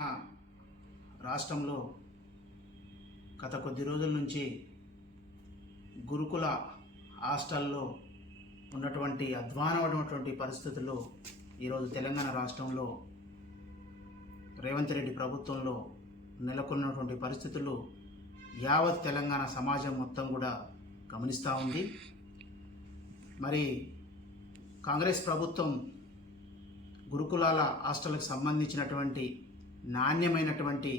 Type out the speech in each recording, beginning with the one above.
రాష్ట్రంలో గత కొద్ది రోజుల నుంచి గురుకుల హాస్టల్లో ఉన్నటువంటి అధ్వానమైనటువంటి పరిస్థితుల్లో ఈరోజు తెలంగాణ రాష్ట్రంలో రేవంత్ రెడ్డి ప్రభుత్వంలో నెలకొన్నటువంటి పరిస్థితులు యావత్ తెలంగాణ సమాజం మొత్తం కూడా గమనిస్తూ ఉంది. మరి కాంగ్రెస్ ప్రభుత్వం గురుకులాల హాస్టల్కి సంబంధించినటువంటి నాణ్యమైనటువంటి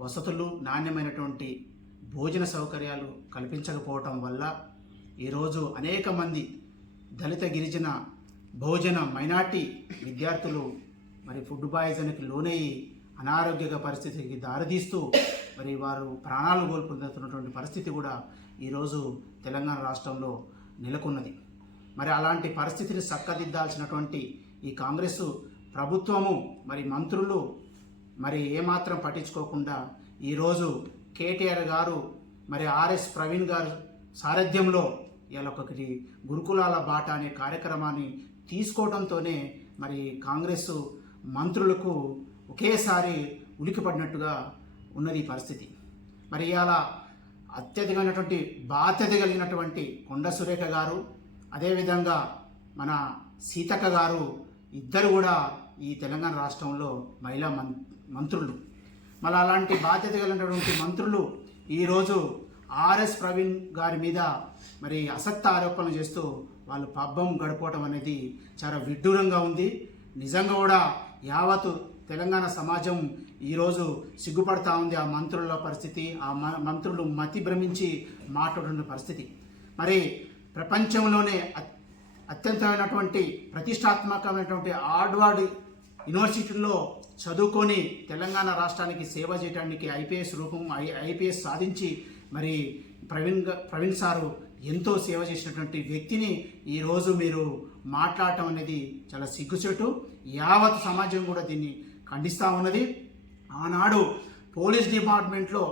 వసతులు, నాణ్యమైనటువంటి భోజన సౌకర్యాలు కల్పించకపోవటం వల్ల ఈరోజు అనేక మంది దళిత, గిరిజన, బహుజన, మైనార్టీ విద్యార్థులు మరి ఫుడ్ పాయిజన్కి లోనయ్యి అనారోగ్య పరిస్థితికి దారితీస్తూ మరి వారు ప్రాణాలు కోల్పోతున్నటువంటి పరిస్థితి కూడా ఈరోజు తెలంగాణ రాష్ట్రంలో నెలకొన్నది. మరి అలాంటి పరిస్థితిని చక్కదిద్దాల్సినటువంటి ఈ కాంగ్రెస్ ప్రభుత్వము మరి మంత్రులు మరి ఏమాత్రం పట్టించుకోకుండా ఈరోజు కేటీఆర్ గారు మరి ఆర్ఎస్ ప్రవీణ్ గారు సారథ్యంలో ఇలా ఒకటి గురుకులాల బాట అనే కార్యక్రమాన్ని తీసుకోవడంతోనే మరి కాంగ్రెస్ మంత్రులకు ఒకేసారి ఉలికిపడినట్టుగా ఉన్నది ఈ పరిస్థితి. మరి ఇలా అత్యధికమైనటువంటి బాధ్యత కలిగినటువంటి కొండ సురేఖ గారు, అదేవిధంగా మన సీతక్క గారు ఇద్దరు కూడా ఈ తెలంగాణ రాష్ట్రంలో మహిళా మంత్రులు. మళ్ళీ అలాంటి బాధ్యత కలిగినటువంటి మంత్రులు ఈరోజు ఆర్ఎస్ ప్రవీణ్ గారి మీద మరి అసత్య ఆరోపణలు చేస్తూ వాళ్ళు పబ్బం గడపడం అనేది చాలా విడ్డూరంగా ఉంది. నిజంగా కూడా యావత్ తెలంగాణ సమాజం ఈరోజు సిగ్గుపడతా ఉంది. ఆ మంత్రుల పరిస్థితి, ఆ మంత్రులు మతి భ్రమించి మాట్లాడుతున్న పరిస్థితి. మరి ప్రపంచంలోనే అత్యంతమైనటువంటి ప్రతిష్టాత్మకమైనటువంటి హార్వర్డ్ యూనివర్సిటీలో చదువుకొని తెలంగాణ రాష్ట్రానికి సేవ చేయడానికి ఐపీఎస్ సాధించి మరి ప్రవీణ్ సారు ఎంతో సేవ చేసినటువంటి వ్యక్తిని ఈరోజు మీరు మాట్లాడటం అనేది చాలా సిగ్గుచేటు. యావత్ సమాజం కూడా దీన్ని ఖండిస్తూ ఉన్నది. ఆనాడు పోలీస్ డిపార్ట్మెంట్లో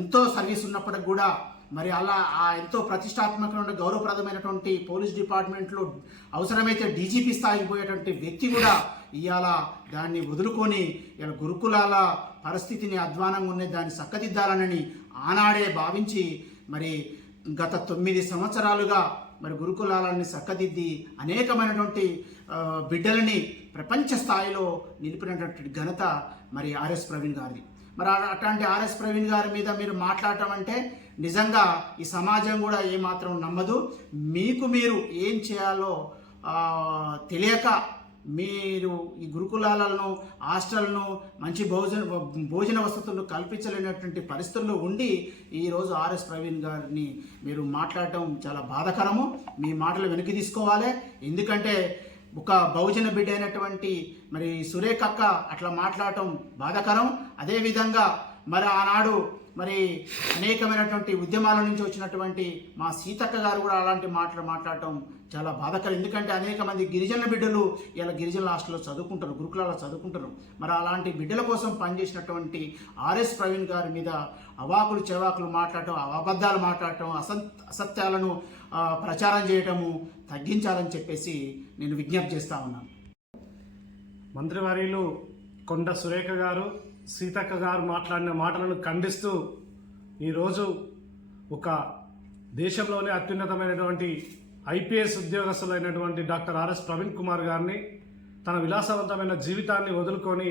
ఎంతో సర్వీస్ ఉన్నప్పటికి కూడా మరి అలా ఆ ఎంతో ప్రతిష్టాత్మకమైన గౌరవప్రదమైనటువంటి పోలీస్ డిపార్ట్మెంట్లో అవసరమైతే డీజీపీ స్థాయికి పోయేటువంటి వ్యక్తి కూడా ఇవాళ దాన్ని వదులుకొని ఇలా గురుకులాల పరిస్థితిని అధ్వానంగా ఉన్నది, దాన్ని చక్కదిద్దాలనని ఆనాడే భావించి మరి గత 9 సంవత్సరాలుగా మరి గురుకులాలని చక్కదిద్ది అనేకమైనటువంటి బిడ్డలని ప్రపంచ స్థాయిలో నిలిపినటువంటి ఘనత మరి ఆర్ఎస్ ప్రవీణ్ గారిది. మరి అట్లాంటి ఆర్ఎస్ ప్రవీణ్ గారి మీద మీరు మాట్లాడటం అంటే నిజంగా ఈ సమాజం కూడా ఏమాత్రం నమ్మదు. మీకు మీరు ఏం చేయాలో తెలియక మీరు ఈ గురుకులాలను, హాస్టల్ను, మంచి భోజన వసతులు కల్పించలేనటువంటి పరిస్థితుల్లో ఉండి ఈరోజు ఆర్ఎస్ ప్రవీణ్ గారిని మీరు మాట్లాడటం చాలా బాధాకరము. మీ మాటలు వెనక్కి తీసుకోవాలి. ఎందుకంటే ఒక బహుజన బిడ్డ అయినటువంటి మరి సురేఖ అక్క అట్లా మాట్లాడటం బాధాకరం. అదేవిధంగా మరి ఆనాడు మరి అనేకమైనటువంటి ఉద్యమాల నుంచి వచ్చినటువంటి మా సీతక్క గారు కూడా అలాంటి మాటలు మాట్లాడటం చాలా బాధాకరం. ఎందుకంటే అనేక మంది గిరిజన బిడ్డలు ఇలా గిరిజన హాస్టల్లో చదువుకుంటారు, గురుకులాల్లో చదువుకుంటారు. మరి అలాంటి బిడ్డల కోసం పనిచేసినటువంటి ఆర్ఎస్ ప్రవీణ్ గారి మీద అవాకులు చెవాకులు మాట్లాడటం, అబద్ధాలు మాట్లాడటం, అసత్యాలను ప్రచారం చేయటము తగ్గించాలని చెప్పేసి నేను విజ్ఞప్తి చేస్తా ఉన్నాను. మంత్రివర్యులు కొండ సురేఖ గారు, సీతక్క గారు మాట్లాడిన మాటలను ఖండిస్తూ ఈరోజు ఒక దేశంలోనే అత్యున్నతమైనటువంటి ఐపీఎస్ ఉద్యోగస్తులైనటువంటి డాక్టర్ ఆర్ఎస్ ప్రవీణ్ కుమార్ గారిని తన విలాసవంతమైన జీవితాన్ని వదులుకొని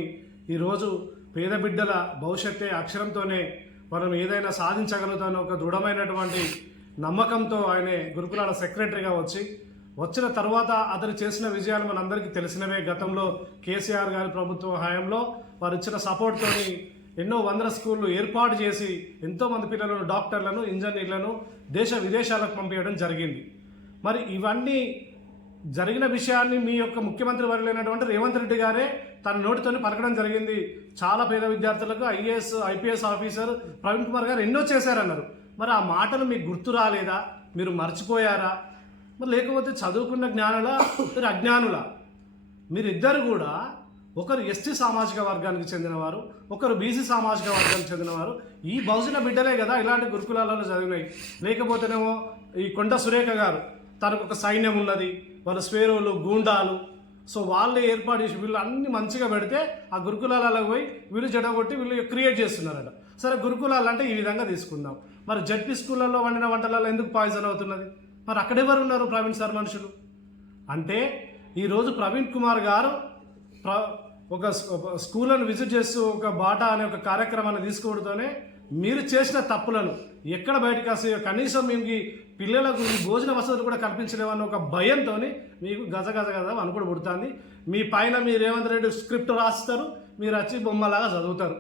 ఈరోజు పేద బిడ్డల భవిష్యత్తే అక్షరంతోనే మనం ఏదైనా సాధించగలుగుతానో ఒక దృఢమైనటువంటి నమ్మకంతో ఆయన గురుకులాల సెక్రటరీగా వచ్చిన తర్వాత అతను చేసిన విజయాలు మనందరికీ తెలిసినవే. గతంలో కేసీఆర్ గారి ప్రభుత్వం హయాంలో వారు ఇచ్చిన సపోర్ట్తోని ఎన్నో 100 స్కూళ్ళు ఏర్పాటు చేసి ఎంతోమంది పిల్లలను, డాక్టర్లను, ఇంజనీర్లను దేశ విదేశాలకు పంపించడం జరిగింది. మరి ఇవన్నీ జరిగిన విషయాన్ని మీ యొక్క ముఖ్యమంత్రి వర్యులైనటువంటి రేవంత్ రెడ్డి గారే తన నోటితోనే పలకడం జరిగింది. చాలా పేద విద్యార్థులకు IAS, IPS officer Praveen Kumar గారు ఎన్నో చేశారన్నారు. మరి ఆ మాటలు మీకు గుర్తు రాలేదా? మీరు మర్చిపోయారా? మరి లేకపోతే చదువుకున్న జ్ఞానులా, మీరు అజ్ఞానులా? మీరిద్దరు కూడా ఒకరు ఎస్టీ సామాజిక వర్గానికి చెందినవారు, ఒకరు బీసీ సామాజిక వర్గానికి చెందినవారు. ఈ బహుజన బిడ్డలే కదా ఇలాంటి గురుకులాలలో చదివినాయి. లేకపోతేనేమో ఈ కొండ సురేఖ గారు తనకు ఒక సైన్యం ఉన్నది, వాళ్ళ స్వేరోలు, గూండాలు, సో వాళ్ళు ఏర్పాటు చేసి వీళ్ళు అన్ని మంచిగా పెడితే ఆ గురుకులాలకు పోయి వీళ్ళు జడగొట్టి వీళ్ళు క్రియేట్ చేస్తున్నారట. సరే గురుకులాలు అంటే ఈ విధంగా తీసుకుందాం. మరి జడ్పీ స్కూళ్ళల్లో వండిన వంటలలో ఎందుకు పాయిజన్ అవుతున్నది? మరి అక్కడెవరు ఉన్నారు ప్రవీణ్ సార్ మనుషులు? అంటే ఈరోజు ప్రవీణ్ కుమార్ గారు ఒక స్కూళ్ళను విజిట్ చేస్తూ ఒక బాటా అనే ఒక కార్యక్రమాన్ని తీసుకోవడంతోనే మీరు చేసిన తప్పులను ఎక్కడ బయటకు వస్తే కనీసం మీకు పిల్లలకు ఈ భోజన వసతులు కూడా కల్పించలేమన్న ఒక భయంతో మీకు గజ అనుకుని పుడుతుంది. మీ పైన మీ రేవంత్ రెడ్డి స్క్రిప్ట్ రాస్తారు, మీరు వచ్చి బొమ్మలాగా చదువుతారు.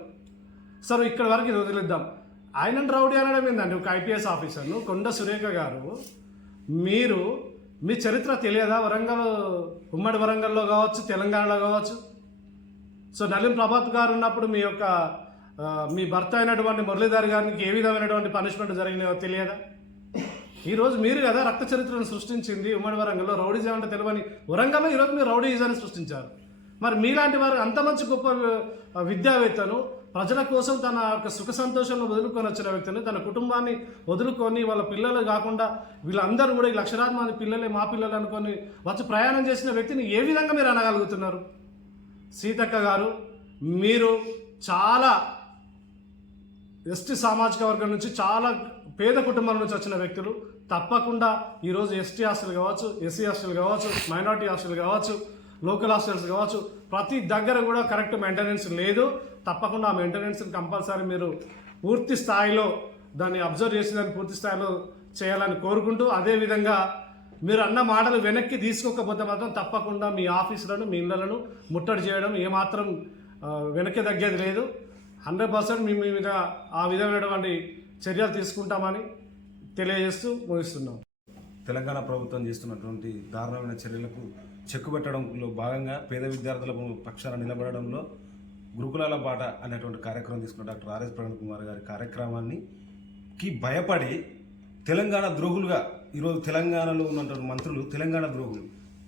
సరే ఇక్కడ వరకు ఇది వదిలిద్దాం. ఆయన రౌడీ అనడం ఏందండి? ఒక ఐపీఎస్ ఆఫీసర్ను కొండ సురేఖ గారు, మీరు మీ చరిత్ర తెలియదా? ఉమ్మడి వరంగల్లో కావచ్చు, తెలంగాణలో కావచ్చు. సో నలిన్ ప్రభాత్ గారు ఉన్నప్పుడు మీ భర్త అయినటువంటి మురళీధర్ గారికి ఏ విధమైనటువంటి పనిష్మెంట్ జరిగినాయో తెలియదా? ఈరోజు మీరు కదా రక్త చరిత్రను సృష్టించింది ఉమ్మడి వరంగల్లో. రౌడీజం అంటే తెలియని వరంగల్లో ఈరోజు మీరు రౌడీజాన్ని సృష్టించారు. మరి మీలాంటి వారు అంత మంచి గొప్ప విద్యావేత్తను, ప్రజల కోసం తన యొక్క సుఖ సంతోషాలను వదులుకొని వచ్చిన వ్యక్తిని, తన కుటుంబాన్ని వదులుకొని వాళ్ళ పిల్లలు కాకుండా వీళ్ళందరూ కూడా ఈ లక్షలాది మంది పిల్లలే మా పిల్లలు అనుకొని వచ్చి ప్రయాణం చేసిన వ్యక్తిని ఏ విధంగా మీరు అనగలుగుతున్నారు? సీతక్క గారు, మీరు చాలా ఎస్టీ సామాజిక వర్గం నుంచి, చాలా పేద కుటుంబాల నుంచి వచ్చిన వ్యక్తులు. తప్పకుండా ఈరోజు ఎస్టీ హాస్టల్ కావచ్చు, ఎస్సీ హాస్టల్ కావచ్చు, మైనార్టీ హాస్టల్ కావచ్చు, లోకల్ హాస్టల్స్ కావచ్చు, ప్రతి దగ్గర కూడా కరెక్ట్ మెయింటెనెన్స్ లేదు. తప్పకుండా ఆ మెయింటెనెన్స్ని కంపల్సరీ మీరు పూర్తి స్థాయిలో దాన్ని అబ్జర్వ్ చేసి దాన్ని పూర్తి స్థాయిలో చేయాలని కోరుకుంటూ, అదేవిధంగా మీరు అన్న మాటలు వెనక్కి తీసుకోకపోతే మాత్రం తప్పకుండా మీ ఆఫీసులను, మీ ఇళ్లను ముట్టడి చేయడం ఏమాత్రం వెనక్కి తగ్గేది లేదు. 100% మీ మీద ఆ విధమైనటువంటి చర్యలు తీసుకుంటామని తెలియజేస్తూ ముగిస్తున్నాం. తెలంగాణ ప్రభుత్వం చేస్తున్నటువంటి దారుణమైన చర్యలకు చెక్కుబెట్టడంలో భాగంగా పేద విద్యార్థుల పక్షాన నిలబడడంలో గురుకులాల బాట అనేటువంటి కార్యక్రమం తీసుకున్న డాక్టర్ ఆర్ఎస్ ప్రవీణ్ కుమార్ గారి కార్యక్రమానికి భయపడి తెలంగాణ ద్రోహులుగా ఈరోజు తెలంగాణలో ఉన్నటువంటి మంత్రులు తెలంగాణ ద్రోహులు.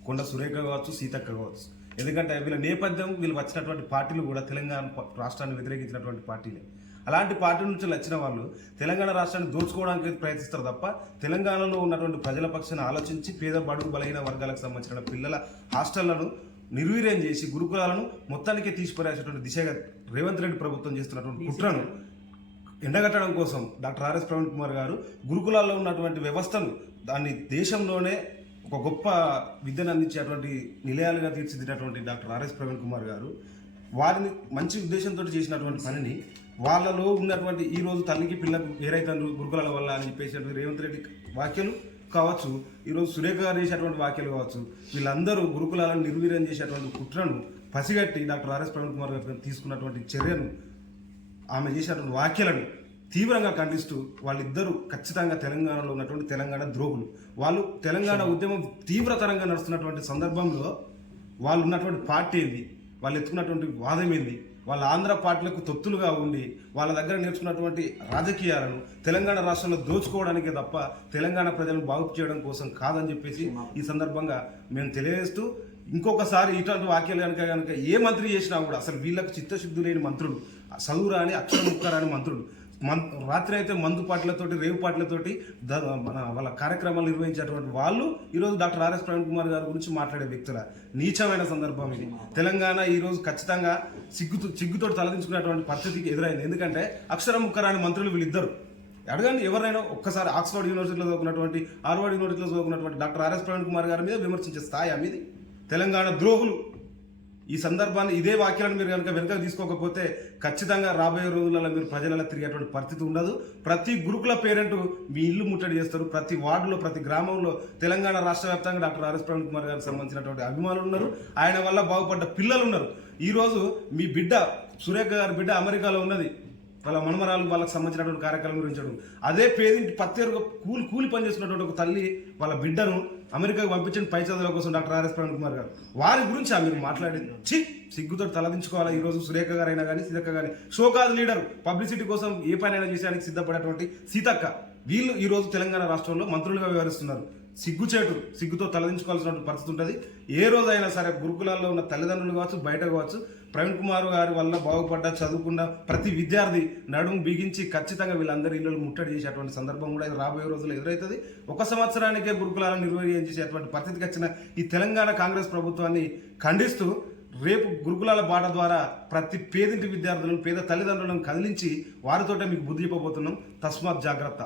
కొండ సురేఖ కావచ్చు, సీతక్క కావచ్చు. ఎందుకంటే వీళ్ళ నేపథ్యం, వీళ్ళు వచ్చినటువంటి పార్టీలు కూడా తెలంగాణ రాష్ట్రాన్ని వ్యతిరేకించినటువంటి పార్టీలే. అలాంటి పార్టీ నుంచి వచ్చిన వాళ్ళు తెలంగాణ రాష్ట్రాన్ని దోచుకోవడానికి ప్రయత్నిస్తారు తప్ప తెలంగాణలో ఉన్నటువంటి ప్రజల పక్షాన్ని ఆలోచించి పేద బడుగు బలహీన వర్గాలకు సంబంధించిన పిల్లల హాస్టళ్లను నిర్వీర్యం చేసి గురుకులాలను మొత్తానికి తీసిపరేసేటువంటి దిశగా రేవంత్ రెడ్డి ప్రభుత్వం చేస్తున్నటువంటి కుట్రను ఎండగట్టడం కోసం డాక్టర్ ఆర్ఎస్ ప్రవీణ్ కుమార్ గారు గురుకులాల్లో ఉన్నటువంటి వ్యవస్థను దాన్ని దేశంలోనే ఒక గొప్ప విద్యను అందించేటువంటి నిలయాలుగా తీర్చిదిద్దేటువంటి డాక్టర్ ఆర్ఎస్ ప్రవీణ్ కుమార్ గారు వారిని మంచి ఉద్దేశంతో చేసినటువంటి పనిని వాళ్ళలో ఉన్నటువంటి ఈరోజు తల్లికి పిల్లకు వేరైతండ్రు గురుకులాల వల్ల అని చెప్పేసి రేవంత్ రెడ్డి వ్యాఖ్యలు కావచ్చు, ఈరోజు సురేఖ గారు చేసేటువంటి వ్యాఖ్యలు కావచ్చు, వీళ్ళందరూ గురుకులాలను నిర్వీర్యం చేసేటువంటి కుట్రను పసిగట్టి డాక్టర్ ఆర్ఎస్ ప్రవీణ్ కుమార్ గారు తీసుకున్నటువంటి చర్యను, ఆమె చేసినటువంటి వ్యాఖ్యలను తీవ్రంగా ఖండిస్తూ వాళ్ళిద్దరూ ఖచ్చితంగా తెలంగాణలో ఉన్నటువంటి తెలంగాణ ద్రోహులు. వాళ్ళు తెలంగాణ ఉద్యమం తీవ్రతరంగా నడుస్తున్నటువంటి సందర్భంలో వాళ్ళు ఉన్నటువంటి పార్టీ ఏంది, వాళ్ళు ఎత్తుకున్నటువంటి వాదం ఏంది, వాళ్ళ ఆంధ్ర పార్టీలకు తొత్తులుగా ఉండి వాళ్ళ దగ్గర నేర్చుకున్నటువంటి రాజకీయాలను తెలంగాణ రాష్ట్రంలో దోచుకోవడానికే తప్ప తెలంగాణ ప్రజలను బాగు చేయడం కోసం కాదని చెప్పేసి ఈ సందర్భంగా మేము తెలియజేస్తూ, ఇంకొకసారి ఇటువంటి వాక్యాలు కనుక ఏ మంత్రి చేసినా కూడా అసలు వీళ్ళకు చిత్తశుద్ధి లేని మంత్రులు, చదువు రాని అక్షరం ముక్కరాని మంత్రులు, రాత్రి అయితే మందు పాటలతోటి రేవు పాటలతోటి వాళ్ళ కార్యక్రమాలు నిర్వహించేటువంటి వాళ్ళు ఈరోజు డాక్టర్ ఆర్ఎస్ ప్రవీణ్ కుమార్ గారి గురించి మాట్లాడే వ్యక్తుల నీచమైన సందర్భం ఇది. తెలంగాణ ఈరోజు ఖచ్చితంగా సిగ్గుతోటి తలదించుకునేటువంటి పరిస్థితికి ఎదురైంది. ఎందుకంటే అక్షరం ముక్కరాని మంత్రులు వీళ్ళిద్దరు. అడగండి ఎవరైనా ఒక్కసారి ఆక్స్ఫర్డ్ యూనివర్సిటీలో చదువుకున్నటువంటి, హార్వర్డ్ యూనివర్సిటీలో చదువుకున్నటువంటి డాక్టర్ ఆర్ఎస్ ప్రవీణ్ కుమార్ గారి మీద విమర్శించే స్థాయి మీది. తెలంగాణ ద్రోహులు. ఈ సందర్భాన్ని ఇదే వాక్యాలను మీరు కనుక వెనుక తీసుకోకపోతే ఖచ్చితంగా రాబోయే రోజులలో మీరు ప్రజలలో తిరిగేటువంటి పరిస్థితి ఉండదు. ప్రతి గురుకుల పేరెంట్ మీ ఇల్లు ముట్టడి చేస్తారు. ప్రతి వార్డులో, ప్రతి గ్రామంలో తెలంగాణ రాష్ట్ర వ్యాప్తంగా డాక్టర్ ఆర్ఎస్ ప్రవీణ్ కుమార్ గారికి సంబంధించినటువంటి అభిమానులు ఉన్నారు. ఆయన వల్ల బాగుపడ్డ పిల్లలు ఉన్నారు. ఈరోజు మీ బిడ్డ సురేఖ గారి బిడ్డ అమెరికాలో ఉన్నది. వాళ్ళ మనమరాలు వాళ్ళకి సంబంధించినటువంటి కార్యక్రమం గురించడం. అదే పేదింటి పత్తేరుగా కూలి పని చేస్తున్నటువంటి ఒక తల్లి వాళ్ళ బిడ్డను అమెరికాకు పంపించండి పై చదువుల కోసం డాక్టర్ ఆర్ఎస్ ప్రవీణ్ కుమార్ గారు. వారి గురించి మీరు మాట్లాడేది సిగ్గుతో తలదించుకోవాలి. ఈరోజు సురేఖ గారు అయినా కానీ, సీతక్క కానీ, షోకాజ్ లీడర్, పబ్లిసిటీ కోసం ఏ పనైనా చేసేందుకు సిద్ధపడేటువంటి సీతక్క, వీళ్ళు ఈరోజు తెలంగాణ రాష్ట్రంలో మంత్రులుగా వ్యవహరిస్తున్నారు. సిగ్గుతో తలదించుకోవాల్సిన పరిస్థితి ఉంటుంది. ఏ రోజైనా సరే గురుకులాల్లో ఉన్న తల్లిదండ్రులు కావచ్చు, బయట కావచ్చు, ప్రవీణ్ కుమార్ గారి వల్ల బాగుపడ్డ చదువుకున్న ప్రతి విద్యార్థి నడుము బిగించి ఖచ్చితంగా వీళ్ళందరి ఇళ్ళు ముట్టడి చేసేటువంటి సందర్భం కూడా ఇది రాబోయే రోజుల్లో ఎదురవుతుంది. ఒక సంవత్సరానికే గురుకులాలను నిర్వహించేటువంటి పరిస్థితికి వచ్చిన ఈ తెలంగాణ కాంగ్రెస్ ప్రభుత్వాన్ని ఖండిస్తూ రేపు గురుకులాల బాట ద్వారా ప్రతి పేదింటి విద్యార్థులను పేద తల్లిదండ్రులను కదిలించి వారితోటే మీకు బుద్ధి చెప్పబోతున్నాం. తస్మాత్ జాగ్రత్త.